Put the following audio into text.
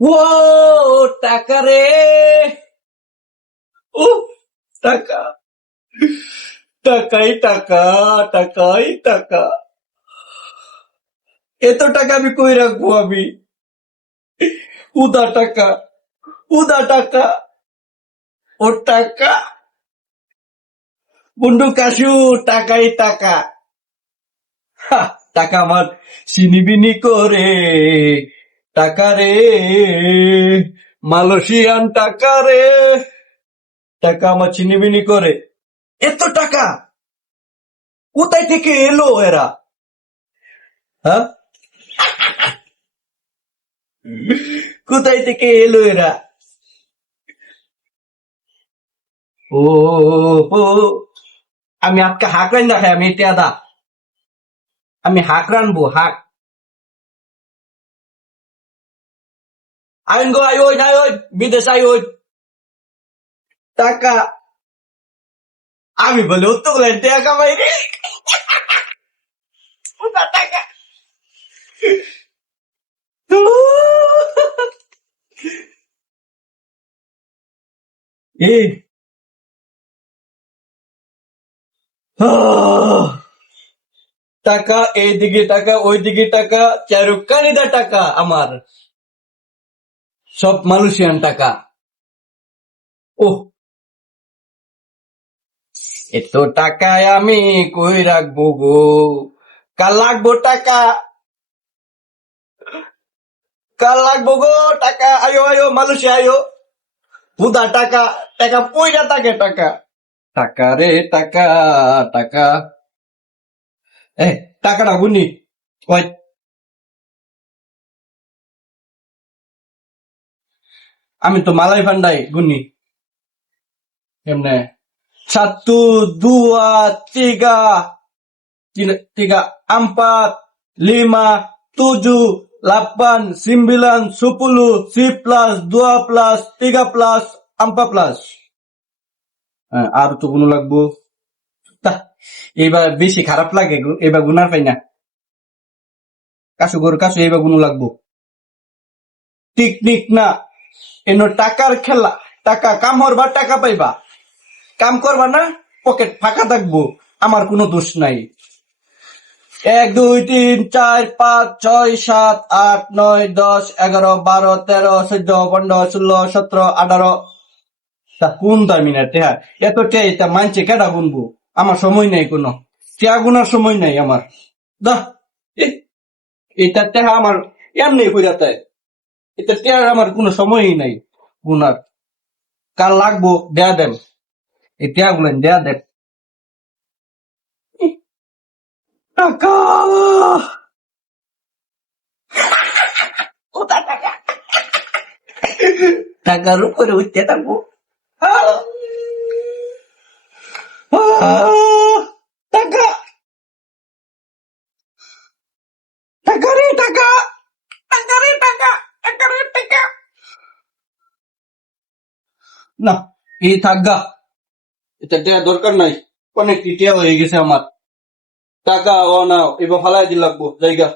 ও, টাকা রে। ও, টাকা। টাকাই টাকা টাকাই টাকা। এত টাকা আমি কই রাখব আমি? উদা টাকা উদা টাকা। ও টাকা। বুন্ডু কাশু, টাকাই টাকা। টাকা আমার সিনিবিনি করে। টাকা রে মালয়েশিয়ান টাকা রে টাকা আমার চিনিবিনি করে। এত টাকা? কোথায় থেকে এলো এরা? হ্যাঁ? কোথায় থেকে এলো এরা? ও আমি আজকে হাক রান দেখাই, আমি এটা দা। আমি হাক রানবো, হাক। আইন গো আই ওই নাই ওই বিদেশ আই ওই টাকা আমি বলে উত্তর বলে টাকা পাই রে ওটা টাকা এ আহ! টাকা এইদিকে টাকা ওইদিকে টাকা চারুকানিদা টাকা আমার সব মালয়েশিয়ান টাকা। ও এত টাকায় আমি কই রাখব গো? কাল লাগবো টাকা। কাল লাগবো গো টাকা। আয়ো আয়ো, মালয়েশিয়া, আয়ো। হুদা টাকা টাকা পয়সা থাকে টাকা। টাকা রে, টাকা টাকা। এ টাকাটা গুনি ওই আমি তো মালাই ফান্ডাই গুনি এমনে, ছাতু, দুয়া, তিগা তিগা আমপাত লিমা, তুজু লাপান সিম্বিলান, সুপুলু, সি প্লাস, দুয়া প্লাস টিগা প্লাস, আম্পা প্লাস। আর তো কোনো লাগবো? এইবার বেশি খারাপ লাগে এবার গুনার পাই না। কাশু করে কাশু, এইবার গুনো লাগবো? টিকনিক না। এনো টাকার খেলা, টাকা কাম হরবা, টাকা পাইবা। কাম করবা না পকেট ফাঁকা থাকব, আমার কোনো দোষ নাই। এক, দুই, তিন, চার, পাঁচ, ছয়, সাত, আট, নয়, দশ, এগারো, বারো, তেরো, চোদ্দ, পনেরো, ষোলো, সতেরো, আঠারো। তা কোন দামি না টেহা এত টে তা মানছে কেডা গুনবো? আমার সময় নেই কোনো। টেহা গুনার সময় নাই আমার। দা এটা টেহা আমার এমনি কইরাতে এটা টেহার আমার কোনো সময়ই নাই গুনার কাল লাগবো দেয়া দেন এই টেহা গুলেন দেয়া দেন টাকা কোথা টাকা টাকার উপরে উঠতে থাকব আহ! আহ! টাকা টাকা রে টাকা টাকা রে টাকা টাকা রে টাকা না, এই থাকগা এটা দরকার নাই। অনেক টিটিয়া হয়ে গেছে আমার। টাকা ও না এবার ফালাই দিন লাগবো জায়গা